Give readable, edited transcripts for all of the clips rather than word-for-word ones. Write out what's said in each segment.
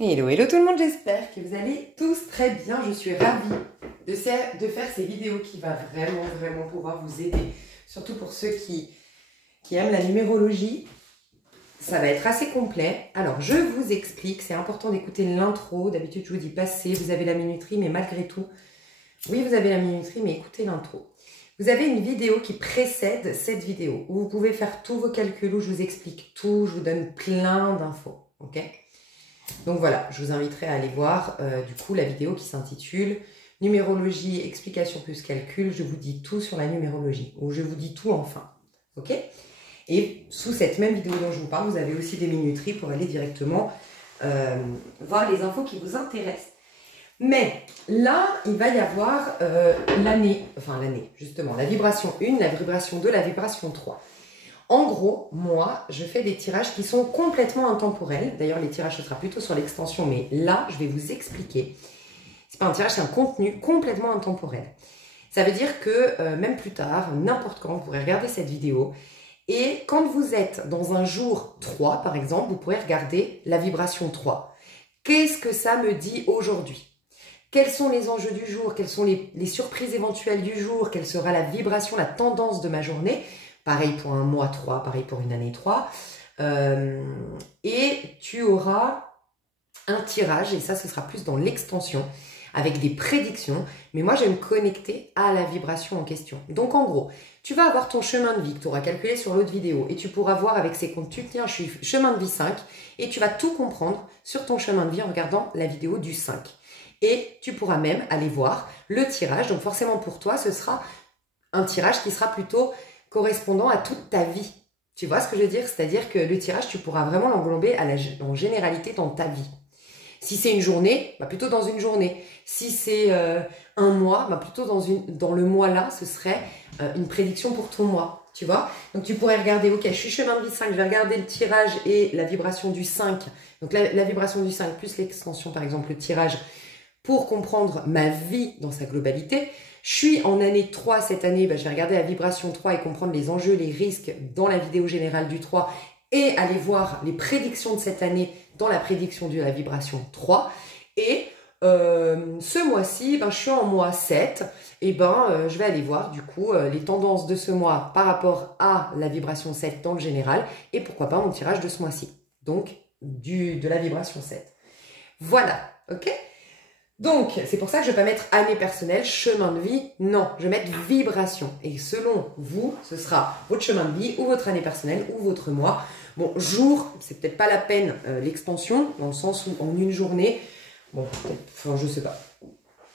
Hello, hello tout le monde, j'espère que vous allez tous très bien. Je suis ravie de faire ces vidéos qui vont vraiment pouvoir vous aider. Surtout pour ceux qui aiment la numérologie. Ça va être assez complet. Alors, je vous explique, c'est important d'écouter l'intro. D'habitude, je vous dis passez, vous avez la minuterie, mais malgré tout, oui, vous avez la minuterie, mais écoutez l'intro. Vous avez une vidéo qui précède cette vidéo où vous pouvez faire tous vos calculs, où je vous explique tout, je vous donne plein d'infos, ok ? Donc voilà, je vous inviterai à aller voir du coup la vidéo qui s'intitule « Numérologie, explication plus calcul, je vous dis tout sur la numérologie » ou « Je vous dis tout enfin ». Ok ? Et sous cette même vidéo dont je vous parle, vous avez aussi des minuteries pour aller directement voir les infos qui vous intéressent. Mais là, il va y avoir l'année, justement, la vibration 1, la vibration 2, la vibration 3. En gros, moi, je fais des tirages qui sont complètement intemporels. D'ailleurs, les tirages, ce sera plutôt sur l'extension, mais là, je vais vous expliquer. C'est pas un tirage, c'est un contenu complètement intemporel. Ça veut dire que même plus tard, n'importe quand, vous pourrez regarder cette vidéo. Et quand vous êtes dans un jour 3, par exemple, vous pourrez regarder la vibration 3. Qu'est-ce que ça me dit aujourd'hui ? Quels sont les enjeux du jour? Quelles sont les surprises éventuelles du jour? Quelle sera la vibration, la tendance de ma journée? Pareil pour un mois 3, pareil pour une année 3. Et tu auras un tirage, et ça, ce sera plus dans l'extension, avec des prédictions. Mais moi, je vais me connecter à la vibration en question. Donc, en gros, tu vas avoir ton chemin de vie que tu auras calculé sur l'autre vidéo. Et tu pourras voir avec ces comptes, tiens, je suis chemin de vie 5. Et tu vas tout comprendre sur ton chemin de vie en regardant la vidéo du 5. Et tu pourras même aller voir le tirage. Donc, forcément, pour toi, ce sera un tirage qui sera plutôt correspondant à toute ta vie. Tu vois ce que je veux dire? C'est-à-dire que le tirage, tu pourras vraiment l'englober en généralité dans ta vie. Si c'est une journée, bah plutôt dans une journée. Si c'est un mois, bah plutôt dans le mois là, ce serait une prédiction pour ton mois. Tu vois? Donc tu pourrais regarder, ok, je suis chemin de vie 5, je vais regarder le tirage et la vibration du 5. Donc la vibration du 5 plus l'extension, par exemple, le tirage, pour comprendre ma vie dans sa globalité. Je suis en année 3 cette année, bah, je vais regarder la vibration 3 et comprendre les enjeux, les risques dans la vidéo générale du 3 et aller voir les prédictions de cette année dans la prédiction de la vibration 3. Et ce mois-ci, ben, je suis en mois 7 et je vais aller voir du coup les tendances de ce mois par rapport à la vibration 7 dans le général et pourquoi pas mon tirage de ce mois-ci, donc de la vibration 7. Voilà, ok ? Donc, c'est pour ça que je ne vais pas mettre année personnelle, chemin de vie, non, je vais mettre vibration. Et selon vous, ce sera votre chemin de vie ou votre année personnelle ou votre mois. Bon, jour, c'est peut-être pas la peine l'expansion, dans le sens où en une journée, bon, enfin je sais pas.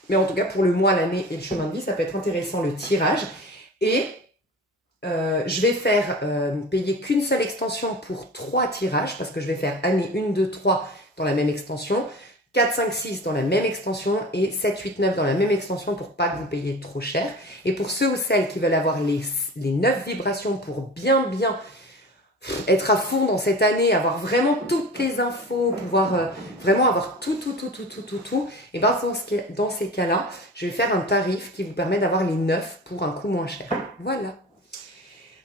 Mais en tout cas, pour le mois, l'année et le chemin de vie, ça peut être intéressant le tirage. Et je vais faire payer qu'une seule extension pour 3 tirages, parce que je vais faire année 1, 2, 3 dans la même extension. 4, 5, 6 dans la même extension et 7, 8, 9 dans la même extension pour pas que vous payiez trop cher. Et pour ceux ou celles qui veulent avoir les 9 vibrations pour bien être à fond dans cette année, avoir vraiment toutes les infos, pouvoir vraiment avoir tout, et bien dans ces cas-là, je vais faire un tarif qui vous permet d'avoir les 9 pour un coût moins cher. Voilà.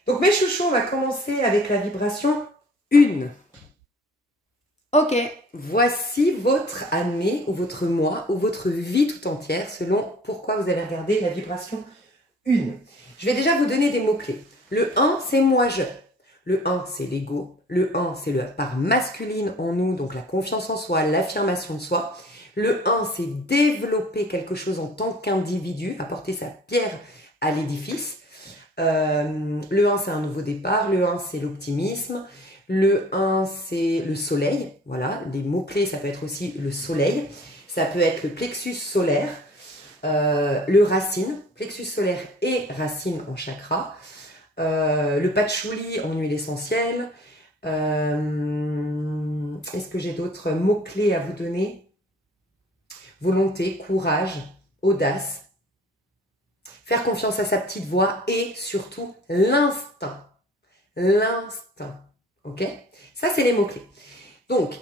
Donc mes chouchous, on va commencer avec la vibration 1. Ok, voici votre année ou votre mois ou votre vie tout entière selon pourquoi vous avez regardé la vibration 1. Je vais déjà vous donner des mots-clés. Le 1, c'est moi-je. Le 1, c'est l'ego. Le 1, c'est la part masculine en nous, donc la confiance en soi, l'affirmation de soi. Le 1, c'est développer quelque chose en tant qu'individu, apporter sa pierre à l'édifice. Le 1, c'est un nouveau départ. Le 1, c'est l'optimisme. Le 1, c'est le soleil. Voilà, des mots-clés, ça peut être aussi le soleil. Ça peut être le plexus solaire, le racine, plexus solaire et racine en chakra. Le patchouli en huile essentielle. Est-ce que j'ai d'autres mots-clés à vous donner? Volonté, courage, audace. Faire confiance à sa petite voix et surtout l'instinct. L'instinct. Ok? Ça, c'est les mots-clés. Donc,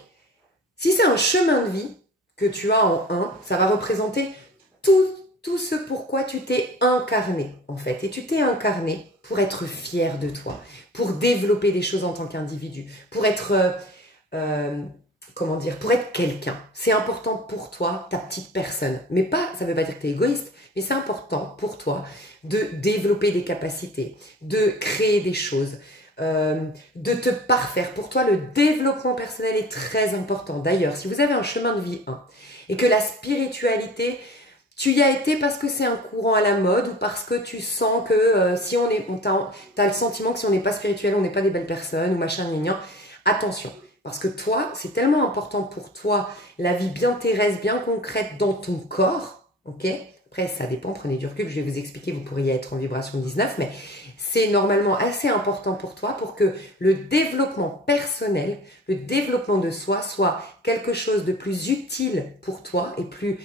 si c'est un chemin de vie que tu as en 1, ça va représenter tout ce pourquoi tu t'es incarné, en fait. Et tu t'es incarné pour être fier de toi, pour développer des choses en tant qu'individu, pour être comment dire, pour être quelqu'un. C'est important pour toi, ta petite personne. Mais pas, ça veut pas dire que tu es égoïste, mais c'est important pour toi de développer des capacités, de créer des choses, de te parfaire. Pour toi, le développement personnel est très important. D'ailleurs, si vous avez un chemin de vie 1 et que la spiritualité, tu y as été parce que c'est un courant à la mode ou parce que tu sens que si on est, t'as le sentiment que si on n'est pas spirituel, on n'est pas des belles personnes ou machin, gna gna. Attention, parce que toi, c'est tellement important pour toi, la vie bien terrestre, bien concrète dans ton corps, ok? Après, ça dépend, prenez du recul, je vais vous expliquer, vous pourriez être en vibration 19, mais c'est normalement assez important pour toi pour que le développement personnel, le développement de soi soit quelque chose de plus utile pour toi et plus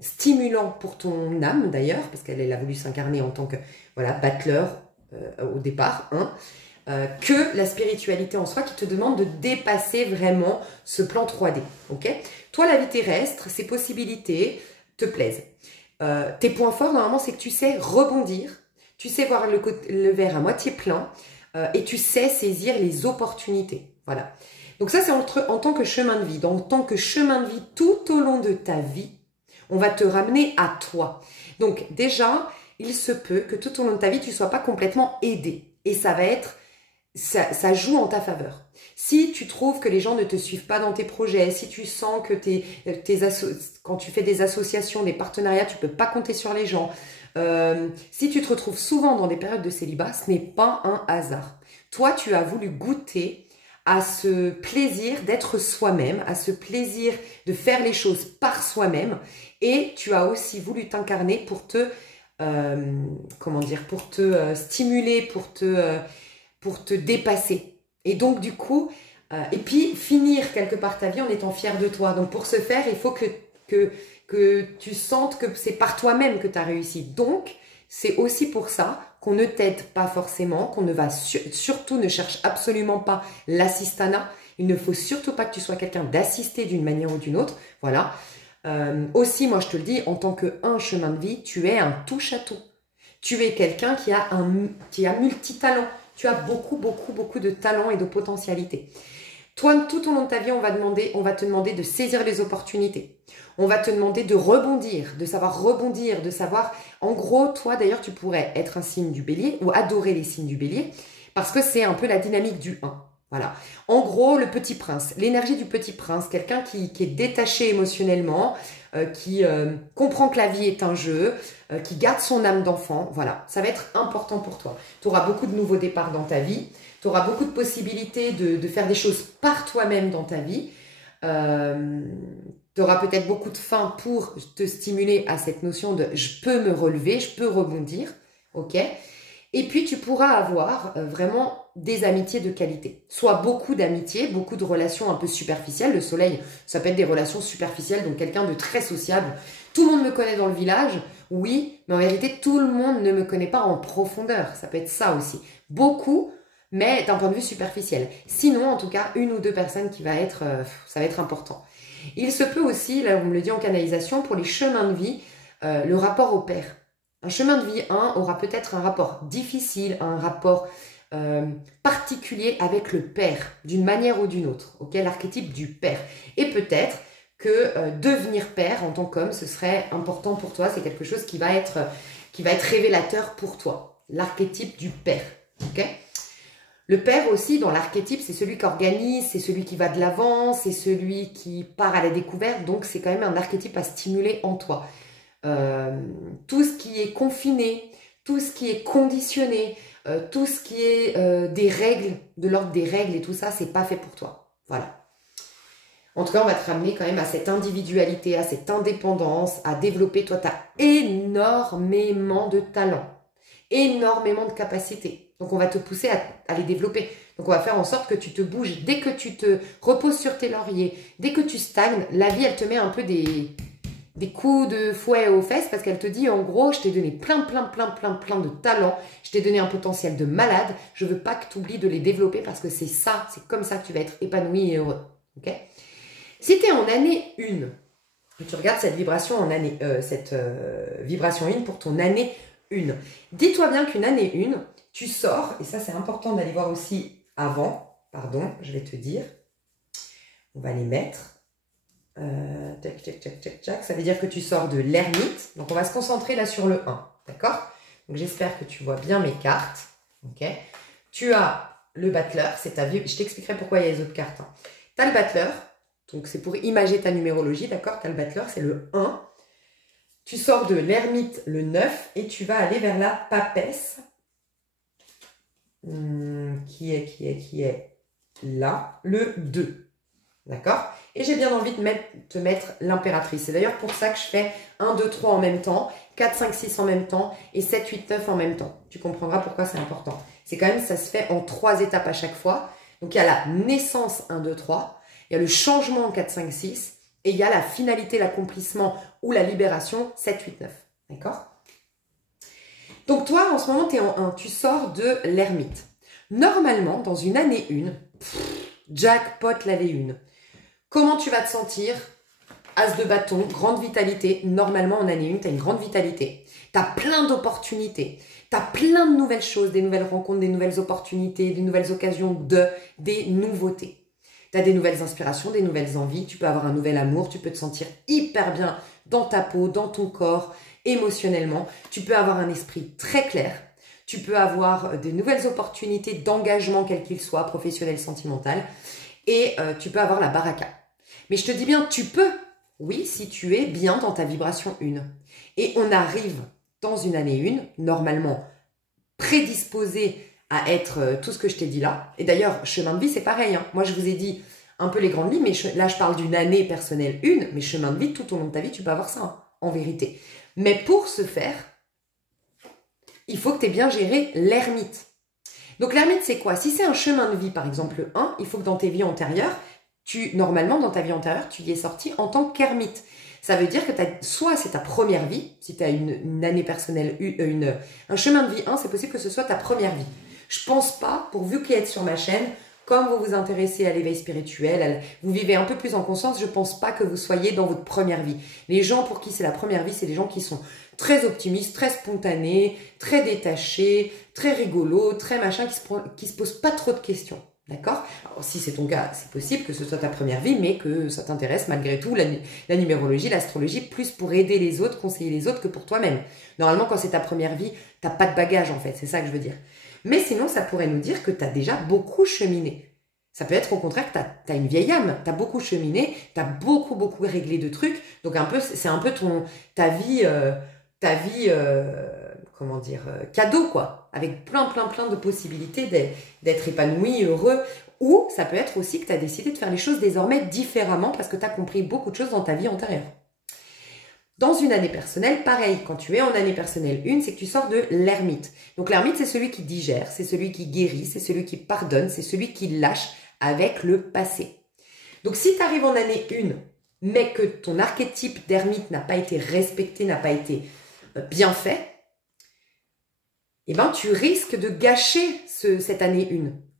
stimulant pour ton âme d'ailleurs, parce qu'elle a voulu s'incarner en tant que voilà, battleur au départ, hein, que la spiritualité en soi qui te demande de dépasser vraiment ce plan 3D. Ok? Toi, la vie terrestre, ces possibilités te plaisent. Tes points forts, normalement, c'est que tu sais rebondir, tu sais voir le verre à moitié plein et tu sais saisir les opportunités. Voilà. Donc ça, c'est en tant que chemin de vie. Donc, en tant que chemin de vie tout au long de ta vie, on va te ramener à toi. Donc déjà, il se peut que tout au long de ta vie, tu ne sois pas complètement aidé. Et ça va être, ça joue en ta faveur. Si tu trouves que les gens ne te suivent pas dans tes projets, si tu sens que quand tu fais des associations, des partenariats, tu ne peux pas compter sur les gens, si tu te retrouves souvent dans des périodes de célibat, ce n'est pas un hasard. Toi, tu as voulu goûter à ce plaisir d'être soi-même, à ce plaisir de faire les choses par soi-même, et tu as aussi voulu t'incarner pour te, comment dire, pour te stimuler, pour te dépasser. Et donc du coup, et puis finir quelque part ta vie en étant fier de toi. Donc pour ce faire, il faut que tu sentes que c'est par toi-même que tu as réussi. Donc, c'est aussi pour ça qu'on ne t'aide pas forcément, qu'on ne va surtout ne cherche absolument pas l'assistanat. Il ne faut surtout pas que tu sois quelqu'un d'assisté d'une manière ou d'une autre. Voilà. Aussi, moi je te le dis, en tant qu'un chemin de vie, tu es un touche-à-tout. Tu es quelqu'un qui a multitalent. Tu as beaucoup de talent et de potentialité. Toi, tout au long de ta vie, on va te demander de saisir les opportunités. On va te demander de rebondir, de savoir rebondir, de savoir... En gros, toi, d'ailleurs, tu pourrais être un signe du bélier ou adorer les signes du bélier parce que c'est un peu la dynamique du 1. Voilà. En gros, le petit prince, l'énergie du petit prince, quelqu'un qui est détaché émotionnellement, qui comprend que la vie est un jeu, qui garde son âme d'enfant. Voilà, ça va être important pour toi. Tu auras beaucoup de nouveaux départs dans ta vie. Tu auras beaucoup de possibilités de faire des choses par toi-même dans ta vie. Tu auras peut-être beaucoup de faim pour te stimuler à cette notion de « je peux me relever, je peux rebondir ». Ok. Et puis, tu pourras avoir vraiment des amitiés de qualité. Soit beaucoup d'amitiés, beaucoup de relations un peu superficielles. Le soleil, ça peut être des relations superficielles, donc quelqu'un de très sociable. Tout le monde me connaît dans le village, oui, mais en vérité, tout le monde ne me connaît pas en profondeur. Ça peut être ça aussi. Beaucoup, mais d'un point de vue superficiel. Sinon, en tout cas, une ou deux personnes qui va être, ça va être important. Il se peut aussi, là on me le dit en canalisation, pour les chemins de vie, le rapport au père. Un chemin de vie 1 aura peut-être un rapport difficile, un rapport particulier avec le père, d'une manière ou d'une autre. Okay, l'archétype du père. Et peut-être que devenir père en tant qu'homme, ce serait important pour toi. C'est quelque chose qui va être révélateur pour toi. L'archétype du père. Okay. Le père aussi, dans l'archétype, c'est celui qui organise, c'est celui qui va de l'avant, c'est celui qui part à la découverte. Donc, c'est quand même un archétype à stimuler en toi. Tout ce qui est confiné, tout ce qui est conditionné, tout ce qui est des règles, de l'ordre des règles et tout ça, c'est pas fait pour toi. Voilà. En tout cas, on va te ramener quand même à cette individualité, à cette indépendance, à développer. Toi, tu as énormément de talent, énormément de capacités. Donc, on va te pousser à les développer. Donc, on va faire en sorte que tu te bouges. Dès que tu te reposes sur tes lauriers, dès que tu stagnes, la vie, elle te met un peu des coups de fouet aux fesses parce qu'elle te dit, en gros, je t'ai donné plein de talents. Je t'ai donné un potentiel de malade. Je veux pas que tu oublies de les développer parce que c'est ça, c'est comme ça que tu vas être épanoui et heureux. Ok ? Si tu es en année 1, et tu regardes cette vibration en année, vibration 1 pour ton année 1, dis-toi bien qu'une année 1, tu sors, et ça c'est important d'aller voir aussi avant, pardon, je vais te dire, On va les mettre. Tac, tac, tac, tac, tac. Ça veut dire que tu sors de l'ermite. Donc, on va se concentrer là sur le 1. D'accord? Donc, j'espère que tu vois bien mes cartes. Ok? Tu as le battleur. C'est ta vie. Je t'expliquerai pourquoi il y a les autres cartes. Hein. Tu as le battleur. Donc, c'est pour imager ta numérologie. D'accord? Tu as le battleur. C'est le 1. Tu sors de l'ermite, le 9. Et tu vas aller vers la papesse. Qui est là? Le 2. D'accord? Et j'ai bien envie de te mettre l'impératrice. C'est d'ailleurs pour ça que je fais 1, 2, 3 en même temps, 4, 5, 6 en même temps et 7, 8, 9 en même temps. Tu comprendras pourquoi c'est important. C'est quand même, ça se fait en 3 étapes à chaque fois. Donc, il y a la naissance 1, 2, 3. Il y a le changement 4, 5, 6. Et il y a la finalité, l'accomplissement ou la libération 7, 8, 9. D'accord? Donc, toi, en ce moment, tu es en 1. Tu sors de l'ermite. Normalement, dans une année 1, jackpot l'année 1. Comment tu vas te sentir? As de bâton, grande vitalité. Normalement, en année 1, tu as une grande vitalité. Tu as plein d'opportunités. Tu as plein de nouvelles choses, des nouvelles rencontres, des nouvelles opportunités, des nouvelles occasions, des nouveautés. Tu as des nouvelles inspirations, des nouvelles envies. Tu peux avoir un nouvel amour. Tu peux te sentir hyper bien dans ta peau, dans ton corps, émotionnellement. Tu peux avoir un esprit très clair. Tu peux avoir de nouvelles opportunités d'engagement, quel qu'il soit, professionnel, sentimental. Et tu peux avoir la baraka. Mais je te dis bien, tu peux, oui, si tu es bien dans ta vibration 1. Et on arrive dans une année 1, normalement prédisposé à être tout ce que je t'ai dit là. Et d'ailleurs, chemin de vie, c'est pareil. Hein. Moi, je vous ai dit un peu les grandes lignes, mais là, je parle d'une année personnelle 1, mais chemin de vie, tout au long de ta vie, tu peux avoir ça, hein, en vérité. Mais pour ce faire, il faut que tu aies bien géré l'ermite. Donc, l'ermite, c'est quoi? Si c'est un chemin de vie, par exemple, 1, il faut que dans tes vies antérieures, normalement, dans ta vie antérieure, tu y es sorti en tant qu'ermite. Ça veut dire que soit c'est ta première vie, si tu as une année personnelle, un chemin de vie 1, c'est possible que ce soit ta première vie. Je pense pas, pourvu qu'il y ait sur ma chaîne, comme vous vous intéressez à l'éveil spirituel, vous vivez un peu plus en conscience, je pense pas que vous soyez dans votre première vie. Les gens pour qui c'est la première vie, c'est les gens qui sont très optimistes, très spontanés, très détachés, très rigolos, très machin, qui se posent pas trop de questions. D'accord? Alors, si c'est ton cas, c'est possible que ce soit ta première vie, mais que ça t'intéresse malgré tout la numérologie, l'astrologie, plus pour aider les autres, conseiller les autres que pour toi-même. Normalement, quand c'est ta première vie, t'as pas de bagage en fait, c'est ça que je veux dire. Mais sinon, ça pourrait nous dire que tu as déjà beaucoup cheminé. Ça peut être au contraire que tu as une vieille âme, tu as beaucoup cheminé, tu as beaucoup réglé de trucs. Donc c'est un peu ta vie comment dire, cadeau quoi, avec plein de possibilités d'être épanoui, heureux. Ou ça peut être aussi que tu as décidé de faire les choses désormais différemment parce que tu as compris beaucoup de choses dans ta vie antérieure. Dans une année personnelle, pareil, quand tu es en année personnelle 1, c'est que tu sors de l'ermite. Donc l'ermite, c'est celui qui digère, c'est celui qui guérit, c'est celui qui pardonne, c'est celui qui lâche avec le passé. Donc si tu arrives en année 1, mais que ton archétype d'ermite n'a pas été respecté, n'a pas été bien fait, eh ben tu risques de gâcher cette année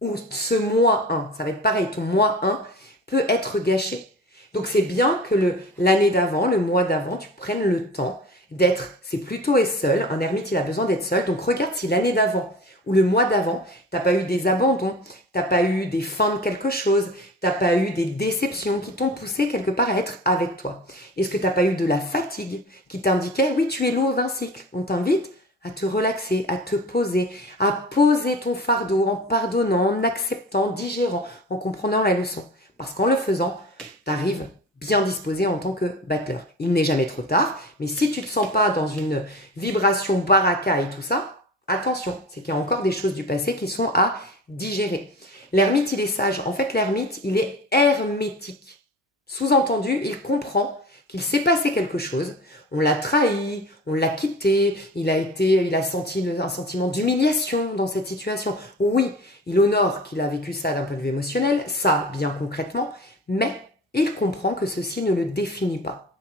1 ou ce mois 1. Ça va être pareil, ton mois 1 peut être gâché. Donc, c'est bien que l'année d'avant, le mois d'avant, tu prennes le temps d'être, c'est plutôt seul. Un ermite, il a besoin d'être seul. Donc, regarde si l'année d'avant ou le mois d'avant, tu n'as pas eu des abandons, tu n'as pas eu des fins de quelque chose, tu n'as pas eu des déceptions qui t'ont poussé quelque part à être avec toi. Est-ce que tu n'as pas eu de la fatigue qui t'indiquait, oui, tu es lourd d'un cycle. On t'invite à te relaxer, à te poser, à poser ton fardeau en pardonnant, en acceptant, digérant, en comprenant la leçon. Parce qu'en le faisant, tu arrives bien disposé en tant que battleur. Il n'est jamais trop tard, mais si tu ne te sens pas dans une vibration baraka et tout ça, attention, c'est qu'il y a encore des choses du passé qui sont à digérer. L'ermite, il est sage. En fait, l'ermite, il est hermétique. Sous-entendu, il comprend qu'il s'est passé quelque chose. On l'a trahi, on l'a quitté, il a senti un sentiment d'humiliation dans cette situation. Oui, il honore qu'il a vécu ça d'un point de vue émotionnel, ça bien concrètement, mais il comprend que ceci ne le définit pas.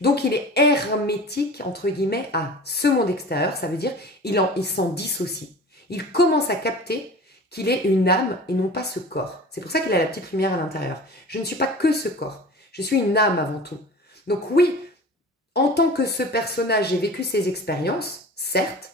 Donc il est hermétique, entre guillemets, à ce monde extérieur, ça veut dire il s'en dissocie. Il commence à capter qu'il est une âme et non pas ce corps. C'est pour ça qu'il a la petite lumière à l'intérieur. Je ne suis pas que ce corps, je suis une âme avant tout. Donc oui, en tant que ce personnage, j'ai vécu ces expériences, certes,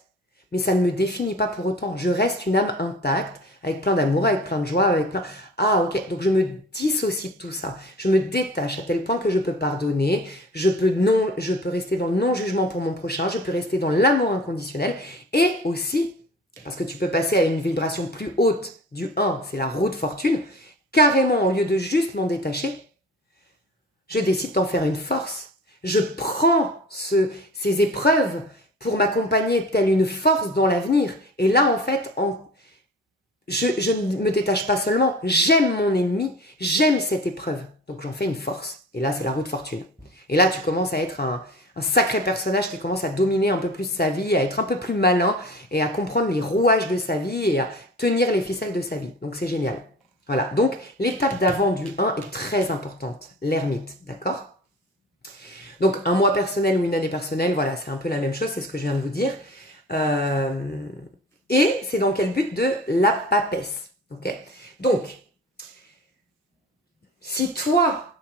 mais ça ne me définit pas pour autant. Je reste une âme intacte, avec plein d'amour, avec plein de joie, avec plein... Ah, ok, donc je me dissocie de tout ça. Je me détache à tel point que je peux pardonner, je peux rester dans le non-jugement pour mon prochain, je peux rester dans l'amour inconditionnel. Et aussi, parce que tu peux passer à une vibration plus haute du 1, c'est la roue de fortune, carrément, au lieu de juste m'en détacher, je décide d'en faire une force. Je prends ces épreuves pour m'accompagner telle une force dans l'avenir. Et là, en fait, je ne me détache pas seulement. J'aime mon ennemi, j'aime cette épreuve. Donc, j'en fais une force. Et là, c'est la roue de fortune. Et là, tu commences à être un sacré personnage qui commence à dominer un peu plus sa vie, à être un peu plus malin et à comprendre les rouages de sa vie et à tenir les ficelles de sa vie. Donc, c'est génial. Voilà. Donc, l'étape d'avant du 1 est très importante. L'ermite. D'accord ? Donc, un mois personnel ou une année personnelle, voilà, c'est un peu la même chose, c'est ce que je viens de vous dire. Et c'est dans quel but? De la papesse. Ok? Donc, si toi,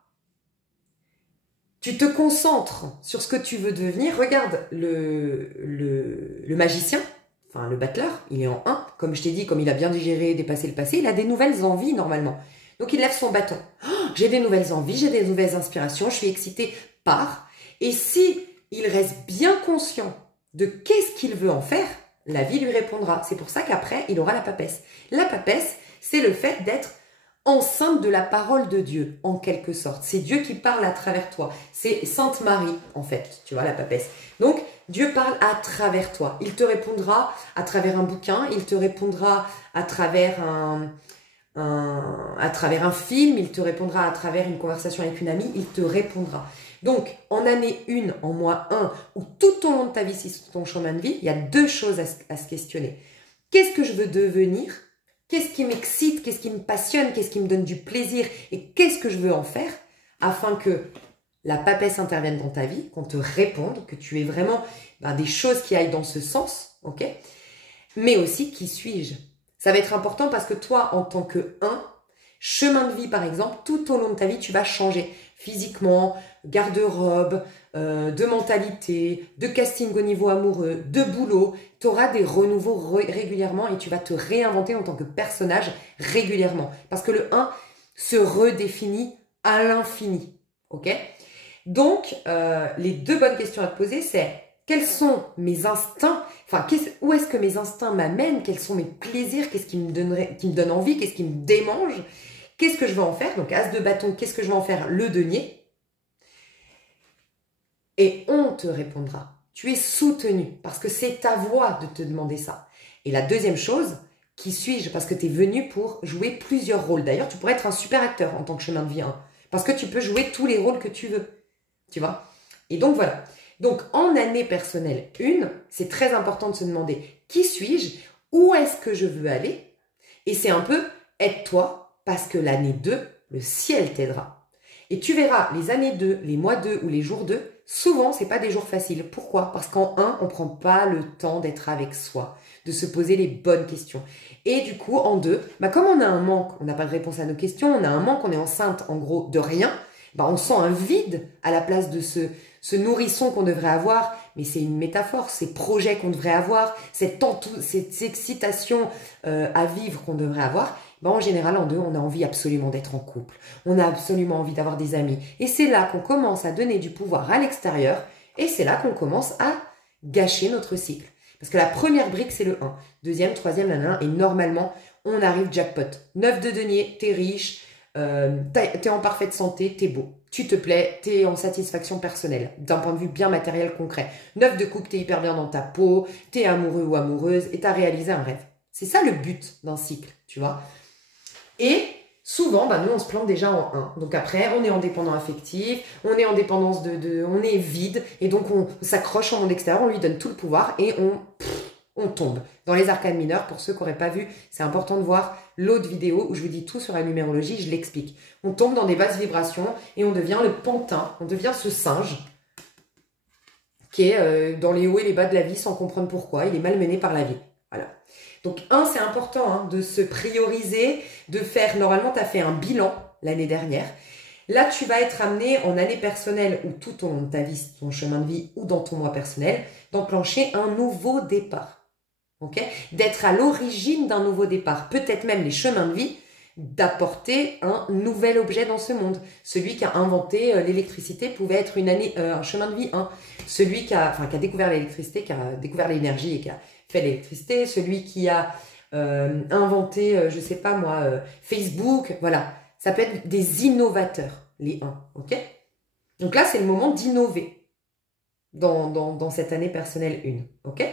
tu te concentres sur ce que tu veux devenir, regarde le magicien, enfin le battleur, il est en 1. Comme je t'ai dit, comme il a bien digéré, dépassé le passé, il a des nouvelles envies normalement. Donc, il lève son bâton. Oh, j'ai des nouvelles envies, j'ai des nouvelles inspirations, je suis excitée par... Et si il reste bien conscient de qu'est-ce qu'il veut en faire, la vie lui répondra. C'est pour ça qu'après, il aura la papesse. La papesse, c'est le fait d'être enceinte de la parole de Dieu, en quelque sorte. C'est Dieu qui parle à travers toi. C'est Sainte Marie, en fait, tu vois, la papesse. Donc, Dieu parle à travers toi. Il te répondra à travers un bouquin, il te répondra à travers un film, il te répondra à travers une conversation avec une amie, il te répondra. Donc, en année 1, en mois 1, ou tout au long de ta vie, si c'est ton chemin de vie, il y a deux choses à se questionner. Qu'est-ce que je veux devenir? Qu'est-ce qui m'excite? Qu'est-ce qui me passionne? Qu'est-ce qui me donne du plaisir? Et qu'est-ce que je veux en faire? Afin que la papesse intervienne dans ta vie, qu'on te réponde, que tu aies vraiment des choses qui aillent dans ce sens, ok? Mais aussi, qui suis-je? Ça va être important parce que toi, en tant que 1, chemin de vie, par exemple, tout au long de ta vie, tu vas changer physiquement, garde-robe, de mentalité, de casting au niveau amoureux, de boulot. Tu auras des renouveaux régulièrement et tu vas te réinventer en tant que personnage régulièrement. Parce que le 1 se redéfinit à l'infini. Ok? Donc, les deux bonnes questions à te poser, c'est quels sont mes instincts? Enfin, où est-ce que mes instincts m'amènent? Quels sont mes plaisirs? Qu'est-ce qui me donne envie? Qu'est-ce qui me démange? Qu'est-ce que je veux en faire? Donc, as de bâton, qu'est-ce que je veux en faire? Le denier. Et on te répondra. Tu es soutenu parce que c'est ta voix de te demander ça. Et la deuxième chose, qui suis-je? Parce que tu es venu pour jouer plusieurs rôles. D'ailleurs, tu pourrais être un super acteur en tant que chemin de vie 1. Parce que tu peux jouer tous les rôles que tu veux. Tu vois? Et donc, voilà. Donc, en année personnelle 1, c'est très important de se demander qui suis-je? Où est-ce que je veux aller? Et c'est un peu aide-toi parce que l'année 2, le ciel t'aidera. Et tu verras, les années 2, les mois 2 ou les jours 2, souvent, ce n'est pas des jours faciles. Pourquoi? Parce qu'en 1, on ne prend pas le temps d'être avec soi, de se poser les bonnes questions. Et du coup, en 2, comme on a un manque, on n'a pas de réponse à nos questions, on a un manque, on est enceinte en gros de rien, on sent un vide à la place de ce nourrisson qu'on devrait avoir, mais c'est une métaphore, ces projets qu'on devrait avoir, cette excitation à vivre qu'on devrait avoir. En général, en 2, on a envie absolument d'être en couple. On a absolument envie d'avoir des amis. Et c'est là qu'on commence à donner du pouvoir à l'extérieur. Et c'est là qu'on commence à gâcher notre cycle. Parce que la première brique, c'est le 1. Deuxième, troisième, nanana. Et normalement, on arrive jackpot. 9 de denier, t'es riche, t'es en parfaite santé, t'es beau. Tu te plais, t'es en satisfaction personnelle. D'un point de vue bien matériel, concret. 9 de coupe, t'es hyper bien dans ta peau, t'es amoureux ou amoureuse et t'as réalisé un rêve. C'est ça le but d'un cycle, tu vois. Et souvent, nous, on se plante déjà en 1. Donc après, on est en dépendant affectif, on est en dépendance on est vide, et donc on s'accroche au monde extérieur, on lui donne tout le pouvoir, et on tombe. Dans les arcanes mineures, pour ceux qui n'auraient pas vu, c'est important de voir l'autre vidéo où je vous dis tout sur la numérologie, je l'explique. On tombe dans des basses vibrations, et on devient le pantin, on devient ce singe, qui est dans les hauts et les bas de la vie sans comprendre pourquoi, il est malmené par la vie. Voilà. Donc, 1, c'est important de se prioriser, de faire... Normalement, tu as fait un bilan l'année dernière. Là, tu vas être amené en année personnelle ou tout au long de ta vie, ton chemin de vie ou dans ton mois personnel, d'enclencher un nouveau départ. ok? D'être à l'origine d'un nouveau départ, peut-être même les chemins de vie, d'apporter un nouvel objet dans ce monde. Celui qui a inventé l'électricité pouvait être un chemin de vie 1. Celui qui a découvert l'électricité, qui a découvert l'énergie et qui a fait l'électricité, celui qui a inventé, je sais pas moi, Facebook, voilà. Ça peut être des innovateurs, les 1, ok? Donc là, c'est le moment d'innover dans cette année personnelle 1, ok?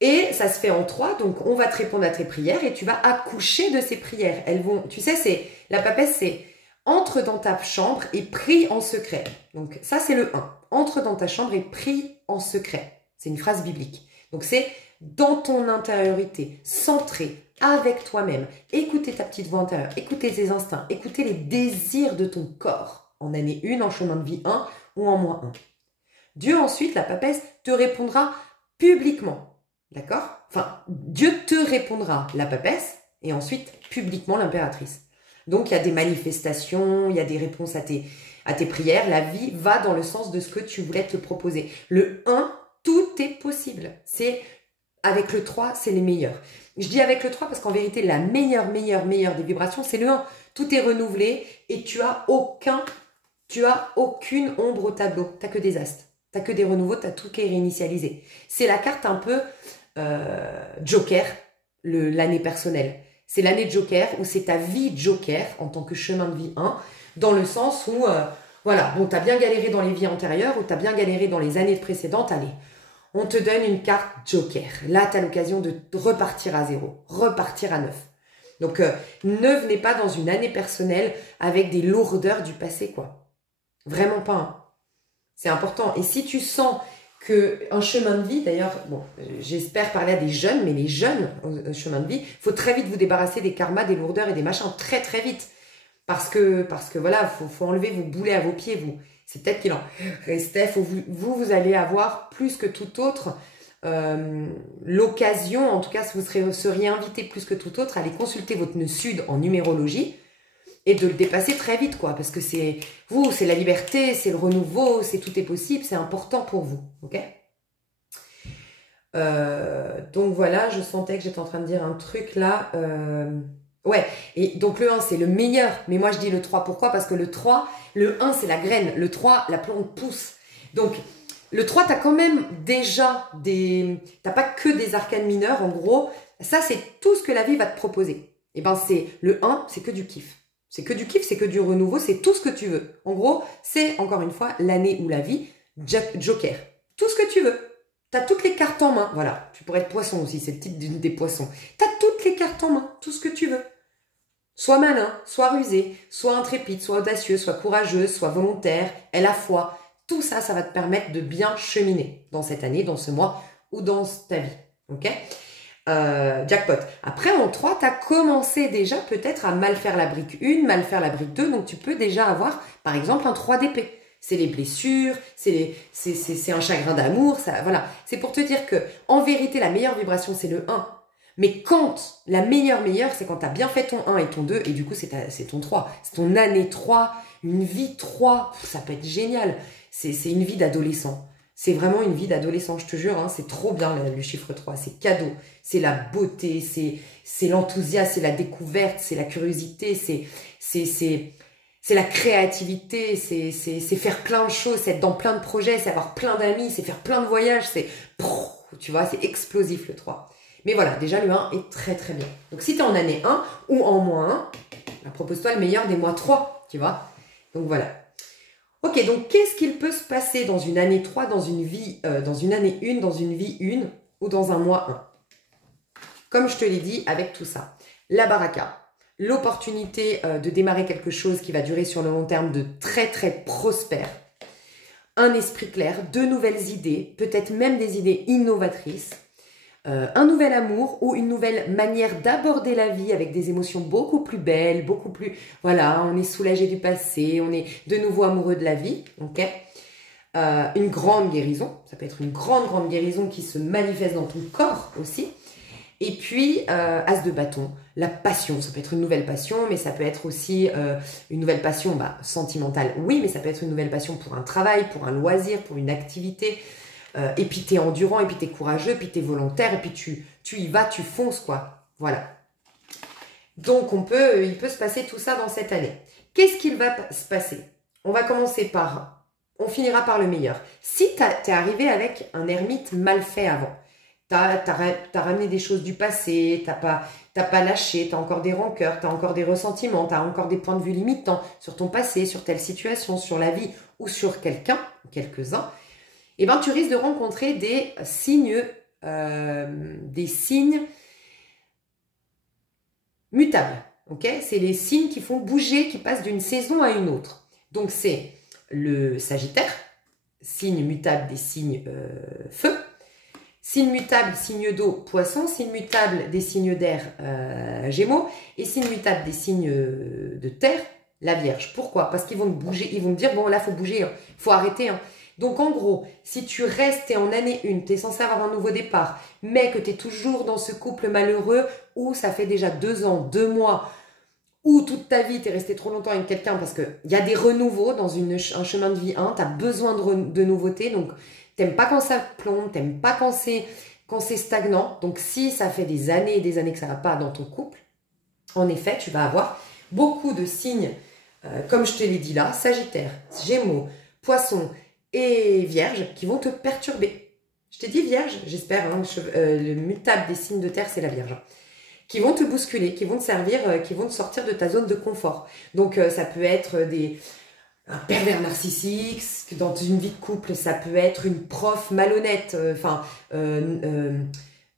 Et ça se fait en 3, donc on va te répondre à tes prières et tu vas accoucher de ces prières. Elles vont, tu sais, la papesse, c'est entre dans ta chambre et prie en secret. Donc ça, c'est le 1. Entre dans ta chambre et prie en secret. C'est une phrase biblique. Donc c'est dans ton intériorité, centré avec toi-même. Écoutez ta petite voix intérieure, écoutez tes instincts, écoutez les désirs de ton corps en année 1, en chemin de vie 1 ou en mois 1. Dieu ensuite, la papesse, te répondra publiquement. D'accord? Enfin, Dieu te répondra, la papesse, et ensuite publiquement l'impératrice. Donc il y a des manifestations, il y a des réponses à tes prières. La vie va dans le sens de ce que tu voulais te proposer. Le 1, tout est possible. C'est avec le 3, c'est les meilleurs. Je dis avec le 3 parce qu'en vérité, la meilleure des vibrations, c'est le 1. Tout est renouvelé et tu as aucune ombre au tableau. Tu n'as que des astres. Tu n'as que des renouveaux, tu as tout qui est réinitialisé. C'est la carte un peu Joker, l'année personnelle. C'est l'année Joker où c'est ta vie Joker en tant que chemin de vie 1, dans le sens où, voilà, bon, tu as bien galéré dans les vies antérieures ou tu as bien galéré dans les années précédentes, allez, on te donne une carte Joker. Là, tu as l'occasion de repartir à 0, repartir à 9. Donc, ne venez pas dans une année personnelle avec des lourdeurs du passé, quoi. Vraiment pas, hein. C'est important. Et si tu sens qu'un chemin de vie, d'ailleurs, bon, j'espère parler à des jeunes, mais les jeunes, chemin de vie, il faut très vite vous débarrasser des karmas, des lourdeurs et des machins, très très vite. Parce que voilà, faut enlever vos boulets à vos pieds, vous. C'est peut-être qu'il en restait, vous allez avoir plus que tout autre l'occasion, en tout cas, vous seriez invité plus que tout autre à aller consulter votre nœud sud en numérologie et de le dépasser très vite, quoi, parce que c'est la liberté, c'est le renouveau, c'est tout est possible, c'est important pour vous, ok? Donc voilà, je sentais que j'étais en train de dire un truc là, ouais, et donc le 1 c'est le meilleur, mais moi je dis le 3, pourquoi? Parce que le 1 c'est la graine, le 3 la plante pousse, donc le 3 t'as quand même déjà t'as pas que des arcanes mineurs, en gros, ça c'est tout ce que la vie va te proposer, et ben c'est le 1, c'est que du kiff. C'est que du kiff, c'est que du renouveau, c'est tout ce que tu veux. En gros, c'est, encore une fois, l'année ou la vie, Joker. Tout ce que tu veux. Tu as toutes les cartes en main. Voilà, tu pourrais être poisson aussi, c'est le titre des poissons. Tu as toutes les cartes en main, tout ce que tu veux. Sois malin, sois rusé, sois intrépide, sois audacieux, sois courageuse, sois volontaire, aie la foi. Tout ça, ça va te permettre de bien cheminer dans cette année, dans ce mois ou dans ta vie. Ok ? Jackpot. Après, en 3, tu as commencé déjà peut-être à mal faire la brique 1, mal faire la brique 2, donc tu peux déjà avoir, par exemple, un 3 d'épée. C'est les blessures, c'est un chagrin d'amour, ça, voilà. C'est pour te dire que, en vérité, la meilleure vibration, c'est le 1. Mais quand, la meilleure, c'est quand tu as bien fait ton 1 et ton 2, et du coup, c'est ton 3. C'est ton année 3, une vie 3, ça peut être génial. C'est une vie d'adolescent. C'est vraiment une vie d'adolescent, je te jure, hein, c'est trop bien le chiffre 3, c'est cadeau, c'est la beauté, c'est l'enthousiasme, c'est la découverte, c'est la curiosité, c'est la créativité, c'est faire plein de choses, c'est être dans plein de projets, c'est avoir plein d'amis, c'est faire plein de voyages, tu vois, c'est explosif le 3. Mais voilà, déjà le 1 est très très bien. Donc si tu es en année 1 ou en mois 1, propose-toi le meilleur des mois 3, tu vois. Donc voilà. Ok, donc qu'est-ce qu'il peut se passer dans une année 3, dans une vie, dans une année 1, dans une vie 1 ou dans un mois 1? Comme je te l'ai dit, avec tout ça, la baraka, l'opportunité de démarrer quelque chose qui va durer sur le long terme, de très très prospère, un esprit clair, de nouvelles idées, peut-être même des idées innovatrices, un nouvel amour ou une nouvelle manière d'aborder la vie avec des émotions beaucoup plus belles, beaucoup plus... Voilà, on est soulagé du passé, on est de nouveau amoureux de la vie, ok? Une grande guérison, ça peut être une grande guérison qui se manifeste dans ton corps aussi. Et puis, as de bâton, la passion, ça peut être une nouvelle passion, mais ça peut être aussi une nouvelle passion sentimentale, oui, mais ça peut être une nouvelle passion pour un travail, pour un loisir, pour une activité, et puis tu es endurant, et puis tu es courageux, et puis tu es volontaire, et puis tu y vas, tu fonces, quoi. Voilà. Donc, il peut se passer tout ça dans cette année. Qu'est-ce qu'il va se passer? On va commencer par, on finira par le meilleur. Si tu es arrivé avec un ermite mal fait avant, t'as ramené des choses du passé, t'as pas lâché, t'as encore des rancœurs, t'as encore des ressentiments, t'as encore des points de vue limitants sur ton passé, sur telle situation, sur la vie ou sur quelqu'un, quelques-uns, eh ben tu risques de rencontrer des signes mutables. Okay, c'est les signes qui font bouger, qui passent d'une saison à une autre. Donc c'est le Sagittaire, signe mutable des signes feu. Signe mutable, signe d'eau, poisson. Signe mutable des signes d'air, gémeaux. Et signe mutable des signes de terre, la Vierge. Pourquoi? Parce qu'ils vont te bouger, ils vont te dire, bon là, il faut bouger, hein, faut arrêter. Hein. Donc en gros, si tu restes, t'es en année 1, tu es censé avoir un nouveau départ, mais que tu es toujours dans ce couple malheureux où ça fait déjà 2 ans, 2 mois, ou toute ta vie, tu es resté trop longtemps avec quelqu'un parce qu'il y a des renouveaux dans un chemin de vie 1, tu as besoin de nouveautés, donc t'aimes pas quand ça plombe, t'aimes pas quand c'est stagnant. Donc si ça fait des années et des années que ça va pas dans ton couple, en effet, tu vas avoir beaucoup de signes, comme je te l'ai dit là, Sagittaire, Gémeaux, Poissons et Vierge, qui vont te perturber. Je t'ai dit Vierge, j'espère, hein, le mutable des signes de terre, c'est la Vierge. Qui vont te bousculer, qui vont te servir, qui vont te sortir de ta zone de confort. Donc ça peut être un pervers narcissique, dans une vie de couple, ça peut être une prof malhonnête,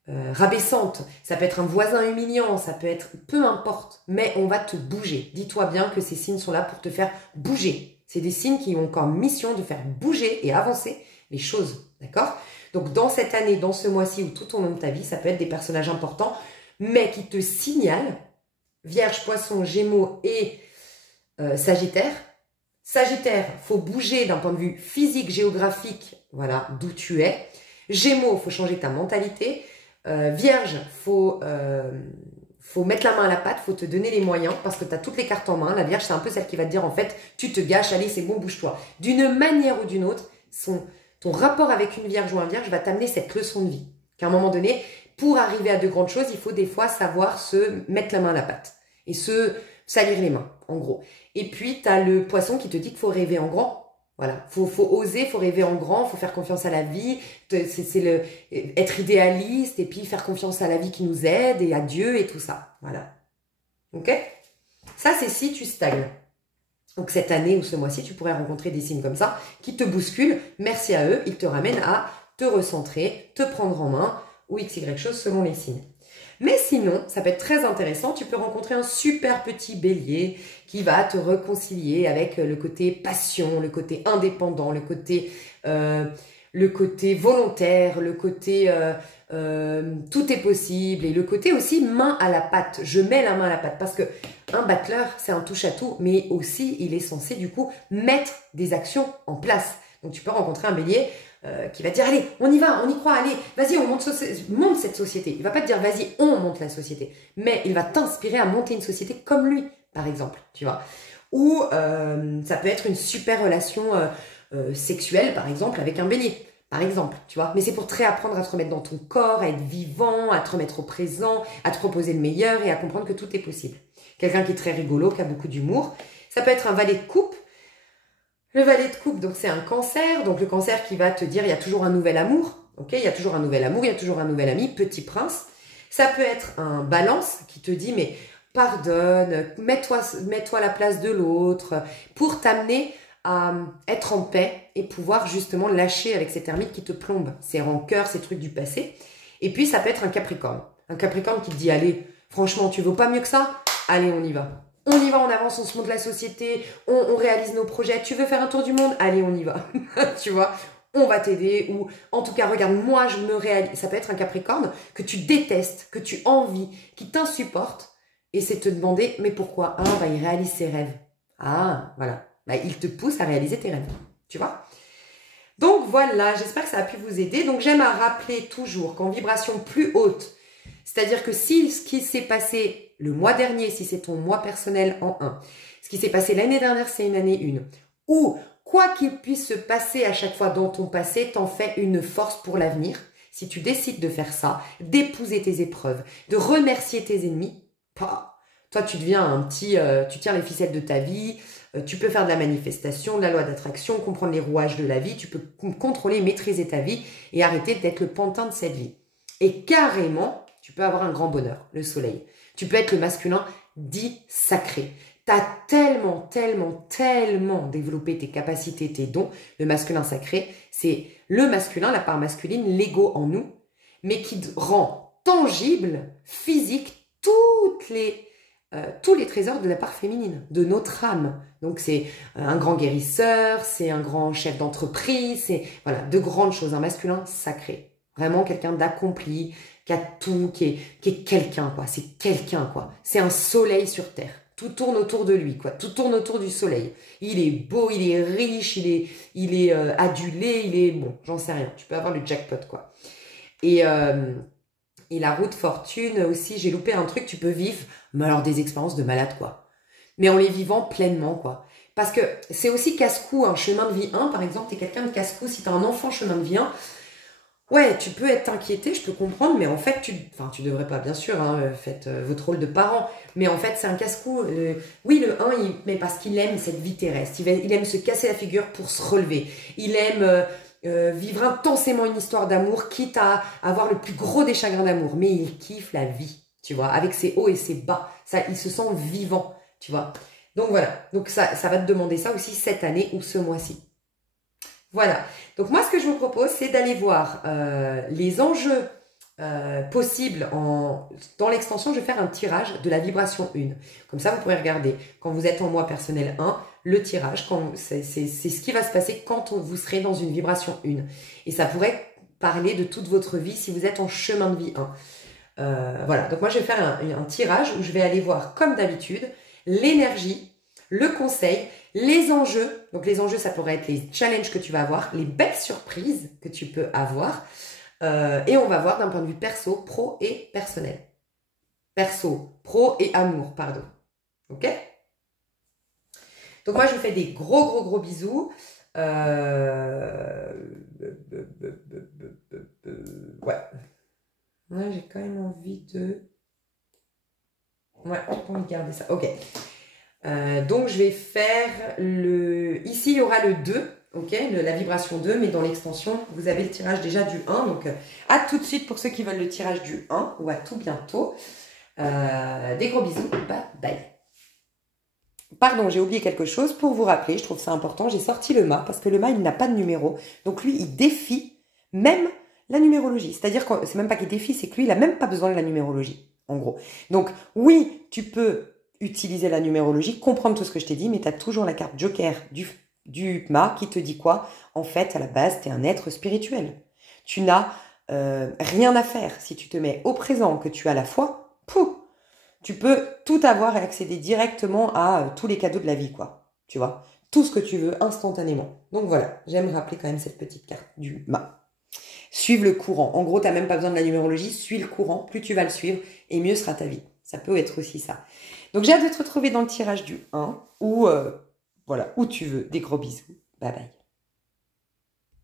rabaissante, ça peut être un voisin humiliant, ça peut être peu importe, mais on va te bouger. Dis-toi bien que ces signes sont là pour te faire bouger. C'est des signes qui ont comme mission de faire bouger et avancer les choses, d'accord? Donc dans cette année, dans ce mois-ci ou tout au long de ta vie, ça peut être des personnages importants, mais qui te signalent, Vierge, Poisson, Gémeaux et Sagittaire. Sagittaire, faut bouger d'un point de vue physique, géographique, voilà, d'où tu es. Gémeaux, faut changer ta mentalité. Vierge, faut mettre la main à la pâte, faut te donner les moyens parce que tu as toutes les cartes en main. La Vierge, c'est un peu celle qui va te dire en fait, tu te gâches, allez, c'est bon, bouge-toi. D'une manière ou d'une autre, ton rapport avec une Vierge ou un Vierge va t'amener cette leçon de vie. Qu'à un moment donné, pour arriver à de grandes choses, il faut des fois savoir se mettre la main à la pâte et se salir les mains, en gros. Et puis, tu as le Poisson qui te dit qu'il faut rêver en grand. Voilà, faut oser, faut rêver en grand, faut faire confiance à la vie, c'est être idéaliste et puis faire confiance à la vie qui nous aide et à Dieu et tout ça. Voilà. Ok? Ça, c'est si tu stagnes. Donc cette année ou ce mois-ci, tu pourrais rencontrer des signes comme ça qui te bousculent. Merci à eux, ils te ramènent à te recentrer, te prendre en main ou XY chose selon les signes. Mais sinon, ça peut être très intéressant, tu peux rencontrer un super petit bélier qui va te réconcilier avec le côté passion, le côté indépendant, le côté volontaire, le côté tout est possible et le côté aussi main à la pâte. Je mets la main à la pâte parce que un battleur, c'est un touche-à-tout, mais aussi il est censé du coup mettre des actions en place. Donc tu peux rencontrer un bélier qui va te dire allez, on y va, on y croit, allez, vas-y, on monte cette société. Il va pas te dire vas-y, on monte la société, mais il va t'inspirer à monter une société comme lui, par exemple, tu vois. Ou ça peut être une super relation sexuelle, par exemple, avec un bélier, par exemple, tu vois. Mais c'est pour te réapprendre à te remettre dans ton corps, à être vivant, à te remettre au présent, à te proposer le meilleur et à comprendre que tout est possible. Quelqu'un qui est très rigolo, qui a beaucoup d'humour. Ça peut être un valet de coupe. Le valet de coupe, donc c'est un cancer. Donc le cancer qui va te dire, il y a toujours un nouvel amour. Ok, il y a toujours un nouvel amour, il y a toujours un nouvel ami, petit prince. Ça peut être un balance qui te dit, mais pardonne, mets-toi à la place de l'autre pour t'amener à être en paix et pouvoir justement lâcher avec cette ermite qui te plombe, ces rancœurs, ces trucs du passé. Et puis ça peut être un capricorne. Un capricorne qui te dit, allez, franchement, tu veux pas mieux que ça? Allez, on y va. On y va, on avance, on se monte la société, on réalise nos projets. Tu veux faire un tour du monde? Allez, on y va. Tu vois, on va t'aider. Ou en tout cas, regarde, moi, je me réalise. Ça peut être un capricorne que tu détestes, que tu envies, qui t'insupporte. Et c'est te demander, mais pourquoi? Ah, bah, il réalise ses rêves. Ah, voilà. Bah, il te pousse à réaliser tes rêves. Tu vois? Donc voilà, j'espère que ça a pu vous aider. Donc j'aime à rappeler toujours qu'en vibration plus haute, c'est-à-dire que si ce qui s'est passé le mois dernier, si c'est ton mois personnel en 1, ce qui s'est passé l'année dernière, c'est une année 1, ou quoi qu'il puisse se passer à chaque fois dans ton passé, t'en fais une force pour l'avenir. Si tu décides de faire ça, d'épouser tes épreuves, de remercier tes ennemis, toi tu deviens un petit, tu tiens les ficelles de ta vie, tu peux faire de la manifestation, de la loi d'attraction, comprendre les rouages de la vie, tu peux contrôler, maîtriser ta vie et arrêter d'être le pantin de cette vie. Et carrément, tu peux avoir un grand bonheur, le soleil. Tu peux être le masculin dit sacré. Tu as tellement, tellement, tellement développé tes capacités, tes dons. Le masculin sacré, c'est le masculin, la part masculine, l'ego en nous, mais qui rend tangible, physique, tous les trésors de la part féminine, de notre âme. Donc c'est un grand guérisseur, c'est un grand chef d'entreprise, c'est voilà, de grandes choses, un masculin sacré. Vraiment quelqu'un d'accompli, qui a tout, qui est quelqu'un, quoi. C'est quelqu'un, quoi. C'est un soleil sur terre. Tout tourne autour de lui, quoi. Tout tourne autour du soleil. Il est beau, il est riche, il est adulé, il est... Bon, j'en sais rien. Tu peux avoir le jackpot, quoi. Et la route fortune aussi, j'ai loupé un truc, tu peux vivre, mais alors des expériences de malade, quoi. Mais en les vivant pleinement, quoi. Parce que c'est aussi casse-cou, un chemin de vie 1, par exemple, t'es quelqu'un de casse-cou, si t'as un enfant chemin de vie 1, ouais, tu peux être inquiété, je peux comprendre, mais en fait, tu devrais pas, bien sûr, hein, faites votre rôle de parent, mais en fait, c'est un casse-cou. Oui, le 1, mais parce qu'il aime cette vie terrestre, il aime se casser la figure pour se relever, il aime vivre intensément une histoire d'amour, quitte à avoir le plus gros des chagrins d'amour, mais il kiffe la vie, tu vois, avec ses hauts et ses bas, ça, il se sent vivant, tu vois. Donc voilà, donc ça va te demander ça aussi cette année ou ce mois-ci. Voilà, donc moi ce que je vous propose c'est d'aller voir les enjeux possibles dans l'extension. Je vais faire un tirage de la vibration 1. Comme ça vous pourrez regarder quand vous êtes en mois personnel 1, le tirage, c'est ce qui va se passer quand vous serez dans une vibration 1. Et ça pourrait parler de toute votre vie si vous êtes en chemin de vie 1. Voilà, donc moi je vais faire un tirage où je vais aller voir comme d'habitude l'énergie, le conseil, les enjeux. Donc les enjeux, ça pourrait être les challenges que tu vas avoir, les belles surprises que tu peux avoir. Et on va voir d'un point de vue perso, pro et personnel. Perso, pro et amour, pardon. Ok? Donc moi, je vous fais des gros, gros, gros bisous. Ouais. Moi, j'ai quand même envie de... Ouais, j'ai pas envie de garder ça. Ok. Donc je vais faire ici il y aura le 2, ok, la vibration 2, mais dans l'extension vous avez le tirage déjà du 1, donc à tout de suite pour ceux qui veulent le tirage du 1, ou à tout bientôt. Des gros bisous, bye bye. Pardon, j'ai oublié quelque chose pour vous rappeler, je trouve ça important, j'ai sorti le mât, parce que le mât il n'a pas de numéro, donc lui il défie même la numérologie, c'est-à-dire que c'est même pas qu'il défie, c'est que lui il a même pas besoin de la numérologie, en gros. Donc oui, tu peux utiliser la numérologie, comprendre tout ce que je t'ai dit, mais tu as toujours la carte Joker du mât qui te dit quoi? En fait, à la base, tu es un être spirituel. Tu n'as rien à faire. Si tu te mets au présent, que tu as la foi, tu peux tout avoir et accéder directement à tous les cadeaux de la vie, quoi. Tu vois? Tout ce que tu veux instantanément. Donc voilà, j'aime rappeler quand même cette petite carte du mât. Suive le courant. En gros, tu n'as même pas besoin de la numérologie, suis le courant. Plus tu vas le suivre, et mieux sera ta vie. Ça peut être aussi ça. Donc j'ai hâte de te retrouver dans le tirage du 1 ou voilà, où tu veux. Des gros bisous. Bye bye.